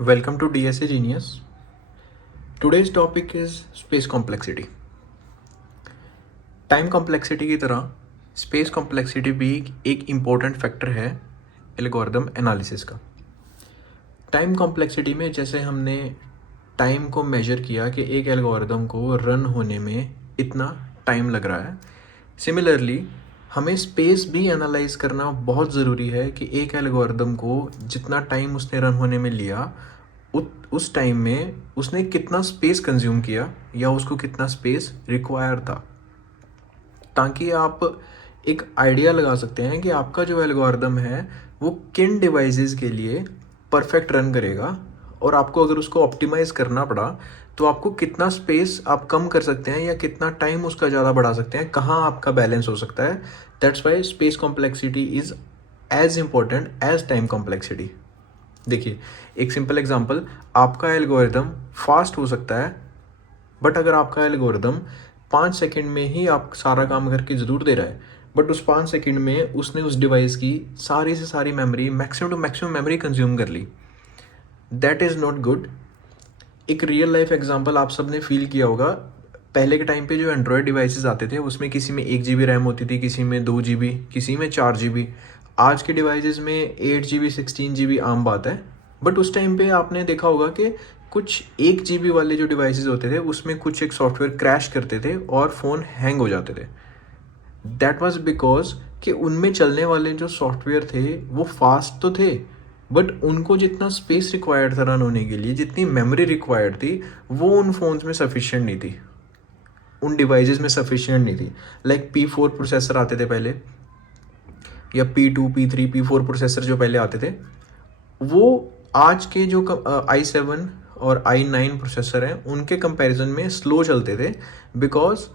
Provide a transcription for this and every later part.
Welcome to DSA Genius. Today's topic is space complexity. Time complexity की तरह space complexity भी एक important factor है एल्गोरिदम एनालिसिस का। टाइम कॉम्प्लेक्सिटी में जैसे हमने टाइम को मेजर किया कि एक एल्गोरिदम को रन होने में इतना टाइम लग रहा है, सिमिलरली हमें स्पेस भी एनालाइज करना बहुत ज़रूरी है कि एक एल्गोरिदम को जितना टाइम उसने रन होने में लिया उस टाइम में उसने कितना स्पेस कंज्यूम किया या उसको कितना स्पेस रिक्वायर था, ताकि आप एक आइडिया लगा सकते हैं कि आपका जो एल्गोरिदम है वो किन डिवाइसेस के लिए परफेक्ट रन करेगा, और आपको अगर उसको ऑप्टिमाइज़ करना पड़ा तो आपको कितना स्पेस आप कम कर सकते हैं या कितना टाइम उसका ज़्यादा बढ़ा सकते हैं, कहाँ आपका बैलेंस हो सकता है। That's why space complexity is as important as time complexity. देखिए, एक सिंपल एग्जांपल, आपका एल्गोरिदम फास्ट हो सकता है, बट अगर आपका एल्गोरिदम 5 सेकंड में ही आप सारा काम करके ज़रूर दे रहा है, बट उस 5 सेकंड में उसने उस डिवाइस की सारी से सारी memory, maximum to maximum memory consume कर ली, दैट इज़ नॉट गुड। एक रियल लाइफ एग्जांपल आप सब ने फील किया होगा, पहले के टाइम पे जो एंड्रॉयड डिवाइसेस आते थे उसमें किसी में 1 GB रैम होती थी, किसी में 2 GB, किसी में 4 GB। आज के डिवाइसेस में 8 GB 16 GB आम बात है, बट उस टाइम पे आपने देखा होगा कि कुछ 1 GB वाले जो डिवाइसेस होते थे उसमें कुछ एक सॉफ्टवेयर क्रैश करते थे और फ़ोन हैंग हो जाते थे। दैट वाज बिकॉज कि उनमें चलने वाले जो सॉफ्टवेयर थे वो फास्ट तो थे, बट उनको जितना स्पेस रिक्वायर्ड था रन होने के लिए, जितनी मेमोरी रिक्वायर्ड थी, वो उन फोन्स में सफिशिएंट नहीं थी, उन डिवाइसेस में सफिशिएंट नहीं थी। लाइक P4 प्रोसेसर आते थे पहले, या P2 P3 P4 प्रोसेसर जो पहले आते थे, वो आज के जो i7 और i9 प्रोसेसर हैं उनके कंपैरिजन में स्लो चलते थे, बिकॉज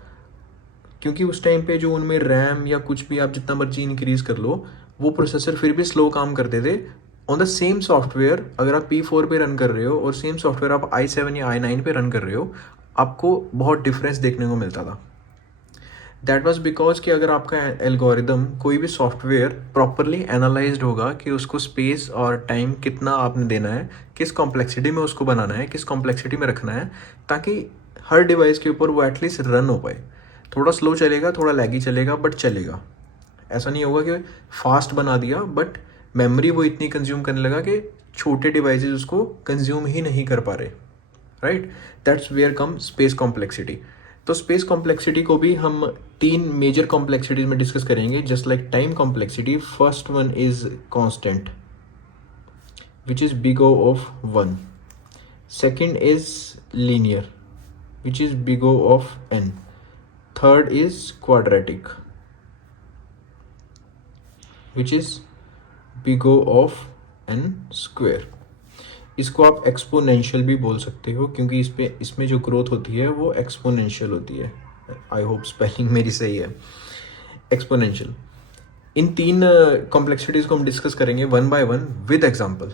क्योंकि उस टाइम पे जो उनमें रैम या कुछ भी आप जितना मर्जी इंक्रीज कर लो, वो प्रोसेसर फिर भी स्लो काम करते थे। ऑन द सेम सॉफ्टवेयर अगर आप P4 पे रन कर रहे हो और सेम सॉफ्टवेयर आप i7 या i9 पे रन कर रहे हो, आपको बहुत डिफरेंस देखने को मिलता था। दैट वाज बिकॉज कि अगर आपका एल्गोरिदम कोई भी सॉफ्टवेयर प्रॉपरली एनालाइज्ड होगा कि उसको स्पेस और टाइम कितना आपने देना है, किस कॉम्प्लेक्सिटी में उसको बनाना है, किस कॉम्प्लेक्सिटी में रखना है, ताकि हर डिवाइस के ऊपर वो एटलीस्ट रन हो पाए। थोड़ा स्लो चलेगा, थोड़ा लैगी चलेगा, बट चलेगा। ऐसा नहीं होगा कि फास्ट बना दिया बट मेमोरी वो इतनी कंज्यूम करने लगा कि छोटे डिवाइसेस उसको कंज्यूम ही नहीं कर पा रहे, right. That's where come space complexity. तो स्पेस कॉम्प्लेक्सिटी को भी हम 3 मेजर कॉम्प्लेक्सिटीज में डिस्कस करेंगे, just like time complexity. First one is constant, which is big O of 1. Second is linear, which is big O of n. Third is quadratic, which is big O of n square. इसको आप exponential भी बोल सकते हो, क्योंकि इसमें जो growth होती है वो एक्सपोनेंशियल होती है। आई होप स्पेलिंग मेरी सही है, एक्सपोनेंशियल। इन 3 कॉम्प्लेक्सिटीज़ को हम डिस्कस करेंगे one by one with example.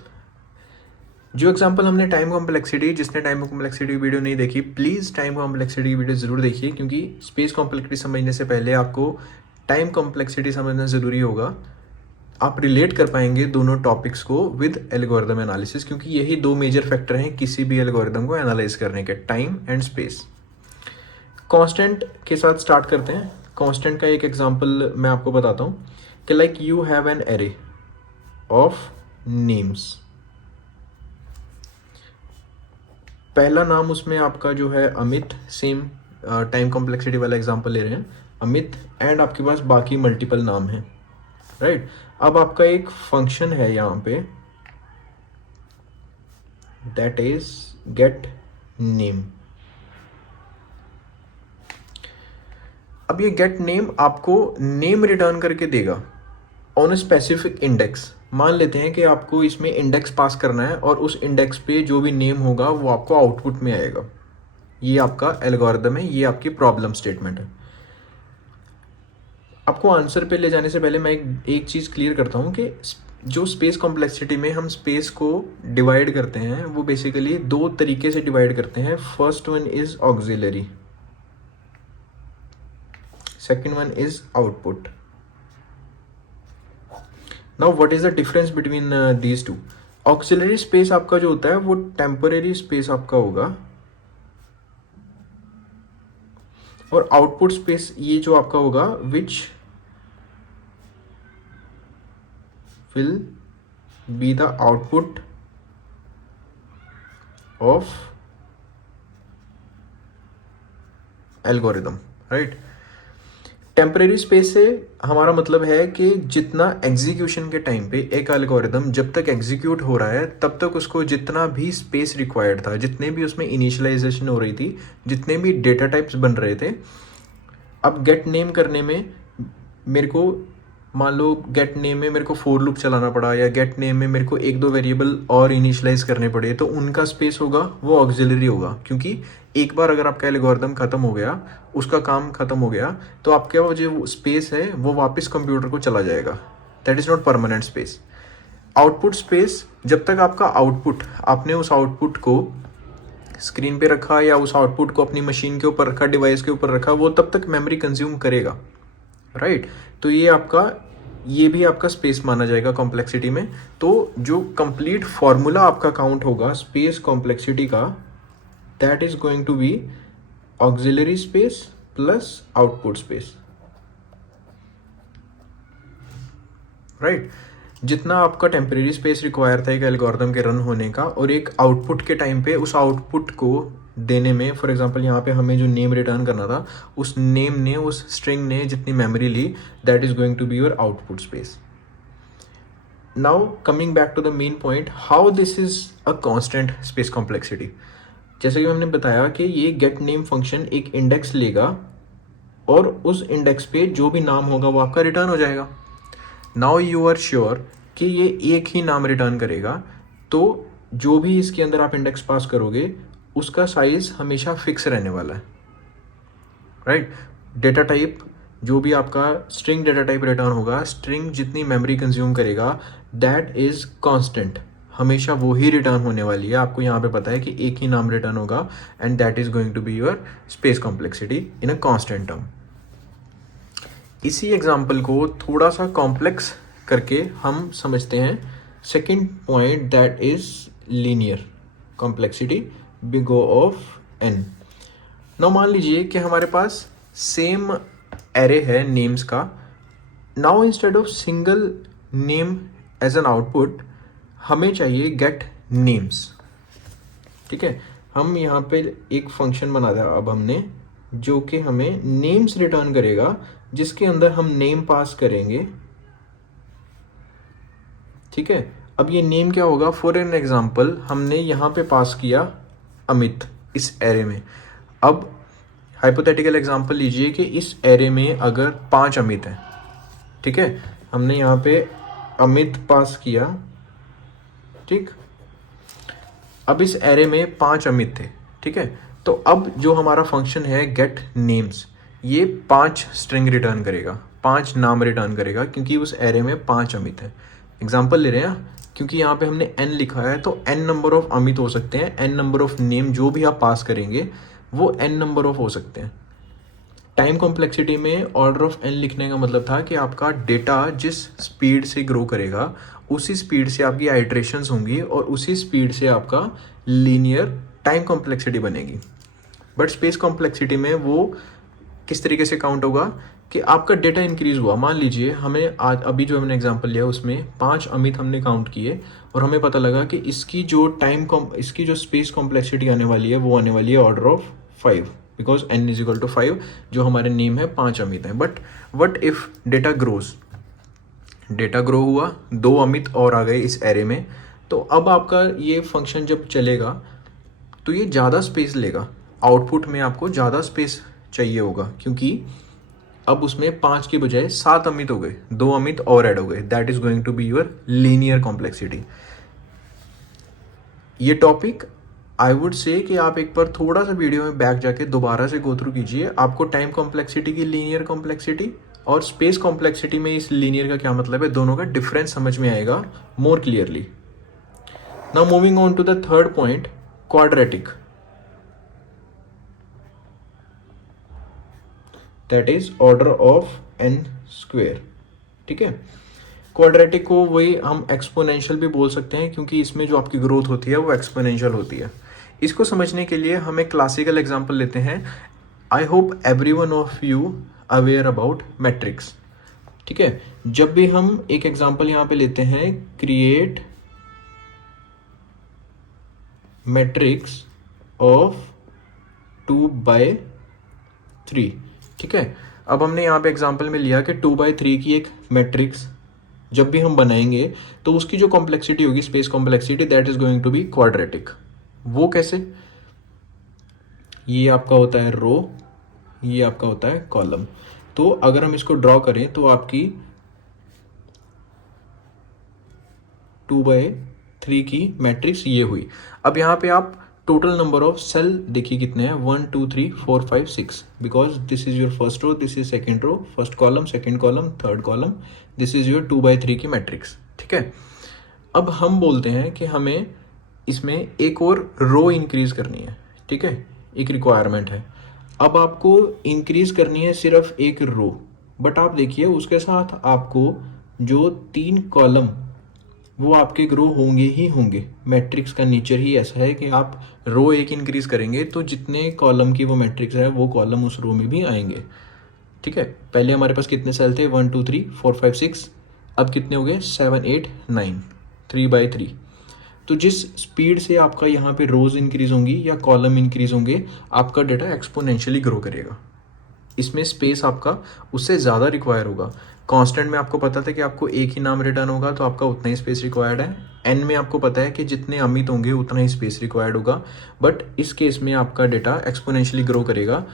जो एग्जांपल हमने टाइम कॉम्प्लेक्सिटी, जिसने टाइम कॉम्प्लेक्सिटी वीडियो नहीं देखी, प्लीज़ टाइम कॉम्प्लेक्सिटी वीडियो ज़रूर देखिए, क्योंकि स्पेस कॉम्प्लेक्सिटी समझने से पहले आपको टाइम कॉम्प्लेक्सिटी समझना ज़रूरी होगा। आप रिलेट कर पाएंगे दोनों टॉपिक्स को विद एल्गोरिदम एनालिसिस, क्योंकि यही 2 मेजर फैक्टर हैं किसी भी एल्गोरिदम को एनालाइज करने के, टाइम एंड स्पेस। कांस्टेंट के साथ स्टार्ट करते हैं। कांस्टेंट का एक एग्जांपल मैं आपको बताता हूँ कि like you have an array of names. पहला नाम उसमें आपका जो है अमित, सेम टाइम कॉम्प्लेक्सिटी वाला एग्जांपल ले रहे हैं, अमित, एंड आपके पास बाकी मल्टीपल नाम हैं, राइट। अब आपका एक फंक्शन है यहाँ पे, दैट इज गेट नेम। अब ये गेट नेम आपको नेम रिटर्न करके देगा ऑन अ स्पेसिफिक इंडेक्स। मान लेते हैं कि आपको इसमें इंडेक्स पास करना है और उस इंडेक्स पे जो भी नेम होगा वो आपको आउटपुट में आएगा। ये आपका एल्गोरिदम है, ये आपकी प्रॉब्लम स्टेटमेंट है। आपको आंसर पे ले जाने से पहले मैं एक चीज़ क्लियर करता हूँ कि जो स्पेस कॉम्प्लेक्सिटी में हम स्पेस को डिवाइड करते हैं वो बेसिकली 2 तरीके से डिवाइड करते हैं। First one is auxiliary, second one is output. Now what is the difference between these two? Auxiliary space आपका जो होता है वो टेम्परेरी स्पेस आपका होगा, और आउटपुट स्पेस ये जो आपका होगा which will be the output of algorithm, right. Temporary space से हमारा मतलब है कि जितना एग्जीक्यूशन के टाइम पे एक एल्गोरिदम जब तक एग्जीक्यूट हो रहा है तब तक उसको जितना भी स्पेस रिक्वायर्ड था, जितने भी उसमें इनिशियलाइजेशन हो रही थी, जितने भी डेटा टाइप्स बन रहे थे, अब गेट नेम करने में मेरे को, मान लो गेट नेम में मेरे को फोर लूप चलाना पड़ा, या गेट नेम में मेरे को एक दो वेरिएबल और इनिशियलाइज करने पड़े, तो उनका स्पेस होगा वो ऑक्सिलरी होगा, क्योंकि एक बार अगर आपका एल्गोरिदम खत्म हो गया, उसका काम खत्म हो गया, तो आपका वो जो स्पेस है वो वापस कंप्यूटर को चला जाएगा। That is not permanent space. Output space, जब तक आपका आउटपुट, आपने उस आउटपुट को स्क्रीन पे रखा या उस आउटपुट को अपनी मशीन के ऊपर रखा, डिवाइस के ऊपर रखा, वो तब तक मेमोरी कंज्यूम करेगा, राइट। तो ये भी आपका स्पेस माना जाएगा कॉम्प्लेक्सिटी में। तो जो कंप्लीट फॉर्मूला आपका काउंट होगा स्पेस कॉम्प्लेक्सिटी का, that is going to be auxiliary space plus output space, right. जितना आपका टेम्परेरी स्पेस रिक्वायर था एक एल्गोरिदम के रन होने का, और एक आउटपुट के टाइम पे उस आउटपुट को देने में, फॉर एग्जांपल यहाँ पे हमें जो नेम रिटर्न करना था, उस नेम ने, उस स्ट्रिंग ने जितनी मेमोरी ली, that is going to be your output space. Now coming back to the main point, how this is a constant space complexity. जैसे कि हमने बताया कि ये गेट नेम फंक्शन एक इंडेक्स लेगा और उस इंडेक्स पे जो भी नाम होगा वो आपका रिटर्न हो जाएगा। नाउ यू आर श्योर कि ये एक ही नाम रिटर्न करेगा, तो जो भी इसके अंदर आप इंडेक्स पास करोगे उसका साइज हमेशा फिक्स रहने वाला है, राइट। डेटा टाइप, जो भी आपका स्ट्रिंग डेटा टाइप रिटर्न होगा, स्ट्रिंग जितनी मेमोरी कंज्यूम करेगा, दैट इज कांस्टेंट, हमेशा वो ही रिटर्न होने वाली है। आपको यहाँ पे पता है कि एक ही नाम रिटर्न होगा, and that is going to be your space complexity in a constant term. इसी एग्जाम्पल को थोड़ा सा कॉम्प्लेक्स करके हम समझते हैं second point, that is linear complexity big O of n। Now मान लीजिए कि हमारे पास सेम एरे है नेम्स का। Now instead of single name as an output, हमें चाहिए गेट नेम्स, ठीक है। हम यहाँ पे एक फंक्शन बना दिया अब हमने, जो कि हमें नेम्स रिटर्न करेगा, जिसके अंदर हम नेम पास करेंगे, ठीक है। अब ये नेम क्या होगा, फॉर एन एग्जाम्पल हमने यहाँ पे पास किया अमित इस एरे में। अब हाइपोथेटिकल एग्जांपल लीजिए कि इस एरे में अगर 5 अमित हैं, ठीक है। हमने यहाँ पे अमित पास किया, ठीक। अब इस एरे में 5 अमित थे, ठीक है। तो अब जो हमारा फंक्शन है गेट नेम्स, ये 5 स्ट्रिंग रिटर्न करेगा, 5 नाम रिटर्न करेगा, क्योंकि उस एरे में 5 अमित है। एग्जाम्पल ले रहे हैं, क्योंकि यहाँ पे हमने n लिखा है, तो n नंबर ऑफ अमित हो सकते हैं, n नंबर ऑफ नेम जो भी आप पास करेंगे वो n नंबर ऑफ हो सकते हैं। टाइम कॉम्प्लेक्सिटी में ऑर्डर ऑफ n लिखने का मतलब था कि आपका डेटा जिस स्पीड से ग्रो करेगा, उसी स्पीड से आपकी आइट्रेशंस होंगी, और उसी स्पीड से आपका लीनियर टाइम कॉम्प्लेक्सिटी बनेगी। बट स्पेस कॉम्प्लेक्सिटी में वो किस तरीके से काउंट होगा कि आपका डेटा इंक्रीज हुआ। मान लीजिए हमें आज अभी जो हमने एग्जांपल लिया उसमें 5 अमित हमने काउंट किए, और हमें पता लगा कि इसकी जो स्पेस कॉम्प्लेक्सिटी आने वाली है वो आने वाली है order of 5, because n is equal to 5, जो हमारे नेम है 5 अमित हैं। But what if data grows, data grow हुआ, 2 अमित और आ गए इस एरे में, तो अब आपका ये फंक्शन जब चलेगा तो ये ज़्यादा स्पेस लेगा, आउटपुट में आपको ज़्यादा स्पेस चाहिए होगा, क्योंकि अब उसमें 5 की बजाय 7 अमित हो गए, 2 अमित और ऐड हो गए। That is going to be your linear complexity. ये टॉपिक आई वुड से कि आप एक बार थोड़ा सा वीडियो में बैक जाके दोबारा से गो थ्रू कीजिए, आपको टाइम कॉम्प्लेक्सिटी की लीनियर कॉम्प्लेक्सिटी और स्पेस कॉम्प्लेक्सिटी में इस लीनियर का क्या मतलब है, दोनों का डिफरेंस समझ में आएगा more clearly. Now moving on to the third point, quadratic, that is order of n square, ठीक है। क्वाड्रेटिक को वही हम एक्सपोनेंशियल भी बोल सकते हैं, क्योंकि इसमें जो आपकी ग्रोथ होती है वो एक्सपोनेंशियल होती है। इसको समझने के लिए हम एक क्लासिकल एग्जांपल लेते हैं। I hope every one of you aware about matrix. ठीक है, जब भी हम एक एग्जांपल यहाँ पे लेते हैं, क्रिएट मैट्रिक्स ऑफ 2/3। ठीक है, अब हमने यहाँ पे एग्जांपल में लिया कि 2/3 की एक मैट्रिक्स जब भी हम बनाएंगे तो उसकी जो कॉम्प्लेक्सिटी होगी, space complexity, that is going to be quadratic. वो कैसे? ये आपका होता है रो, ये आपका होता है कॉलम। तो अगर हम इसको ड्रॉ करें तो आपकी 2/3 की मैट्रिक्स ये हुई। अब यहाँ पे आप टोटल नंबर ऑफ सेल देखिए कितने हैं, 1 2 3 4 5 6, because this is your first row, this is second row, first column, second column, third column, this is your 2/3 की मैट्रिक्स। ठीक है, अब हम बोलते हैं कि हमें इसमें एक और रो इंक्रीज करनी है। ठीक है, एक रिक्वायरमेंट है। अब आपको इंक्रीज करनी है सिर्फ एक रो, बट आप देखिए उसके साथ आपको जो 3 कॉलम वो आपके ग्रो होंगे ही होंगे। मैट्रिक्स का नेचर ही ऐसा है कि आप रो एक इंक्रीज करेंगे तो जितने कॉलम की वो मैट्रिक्स है वो कॉलम उस रो में भी आएंगे। ठीक है, पहले हमारे पास कितने सेल थे, 1 2 3 4 5 6, अब कितने हो गए, 7 8 9, 3/3। तो जिस स्पीड से आपका यहाँ पे रोज इंक्रीज होंगी या कॉलम इंक्रीज होंगे, आपका डेटा एक्सपोनेंशियली ग्रो करेगा। इसमें स्पेस आपका उससे ज़्यादा रिक्वायर होगा। कांस्टेंट में आपको पता था कि आपको एक ही नाम रिटर्न होगा तो आपका उतना ही स्पेस रिक्वायर्ड है। एन में आपको पता है कि जितने अमित होंगे उतना ही स्पेस रिक्वायर्ड होगा, बट इस केस में आपका डेटा एक्सपोनेंशियली ग्रो करेगा।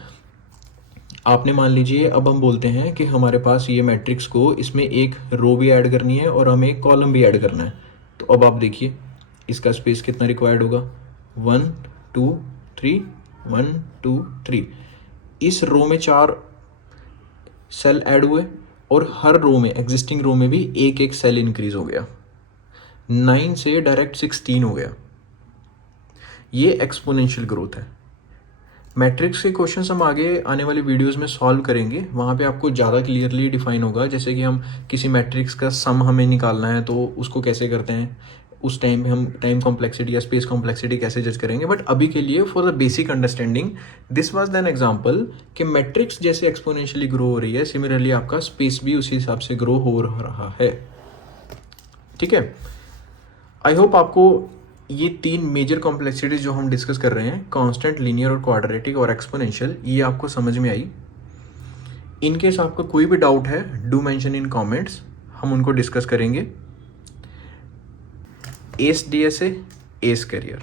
आपने मान लीजिए, अब हम बोलते हैं कि हमारे पास ये मैट्रिक्स को इसमें एक रो भी ऐड करनी है और हमें एक कॉलम भी ऐड करना है। तो अब आप देखिए इसका स्पेस कितना रिक्वायर्ड होगा, 1 2 3 1 2 3। इस रो में 4 सेल ऐड हुए और हर रो में, एग्जिस्टिंग रो में भी एक एक सेल इंक्रीज हो गया। 9 से डायरेक्ट 16 हो गया। ये एक्सपोनेंशियल ग्रोथ है। मैट्रिक्स के क्वेश्चंस हम आगे आने वाली वीडियोस में सॉल्व करेंगे, वहाँ पे आपको ज़्यादा क्लियरली डिफाइन होगा। जैसे कि हम किसी मैट्रिक्स का सम हमें निकालना है तो उसको कैसे करते हैं, उस टाइम पे हम टाइम कॉम्प्लेक्सिटी या स्पेस कॉम्प्लेक्सिटी कैसे जज करेंगे। बट अभी के लिए for the basic understanding, this was than example कि मैट्रिक्स जैसे एक्सपोनेंशियली ग्रो हो रही है, सिमिलरली आपका स्पेस भी उसी हिसाब से ग्रो हो रहा है। ठीक है, आई होप आपको ये 3 मेजर कॉम्प्लेक्सिटीज जो हम डिस्कस कर रहे हैं, कांस्टेंट, लीनियर और क्वाड्रेटिक और एक्सपोनेंशियल, ये आपको समझ में आई। इन केस आपका कोई भी डाउट है, डू मेंशन इन कमेंट्स, हम उनको डिस्कस करेंगे। S DSA S career.